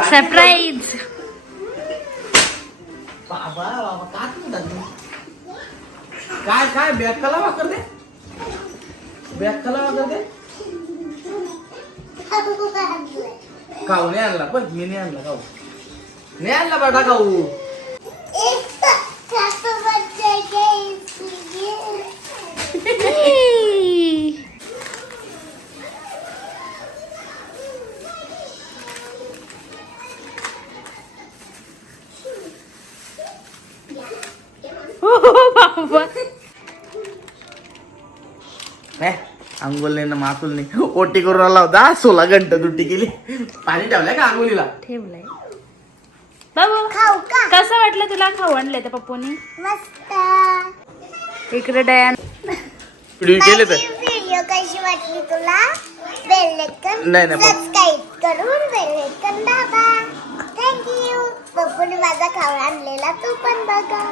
Surprise बाबा बाबा काय म्हणतात तू? काय काय बॅग कला वाकर दे बॅग कला वाकर दे खाऊ नाही आणला? पण मी नाही आणला खाऊ नाही आणला बेटा खाऊ नाही ना मातुल नाही. ओटी करून आला होता. सोळा घंटा दुट्टी केली. पाणी ठेवलंय का अंघोलीला ठेवलंय. बाबू खाऊ का? कसं वाटलं तुला? खाऊ आणलंय त्या पप्पूनी. मस्त. इकडे डयान. व्हिडिओ केले तर व्हिडिओ कशी वाटली तुला? नाही, नाही, करून बेलेकन दाबा. थँक्यू पप्पूने माझा खाऊ आणलेला तू पण बघा.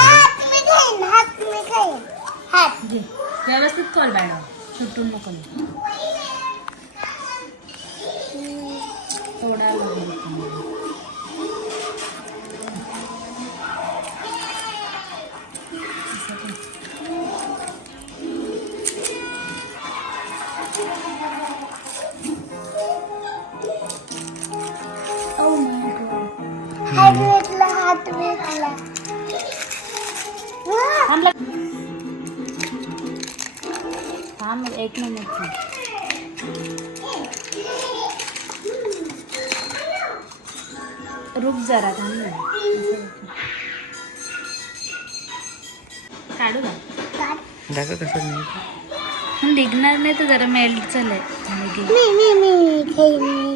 हात मी घेईन हात मी घेईन. हात. व्यवस्थित कॉल मॅडम सुटून नको. हात थांब एक मिनिट थांब. रुक जरा थांब ना. काढू का काढ. दाखव कसं नाही निघणार नाही तर जरा मेल्ट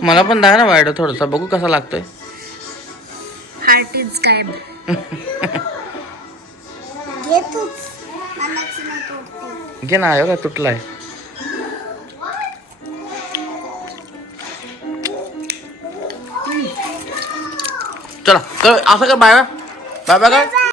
मला पण दाखव ना वाईट थोडसा बघू कसा लागतोय हार्ट इज गायब घे ना हो का तुटलाय. चला चल असं कर बाय बाय बाय. काय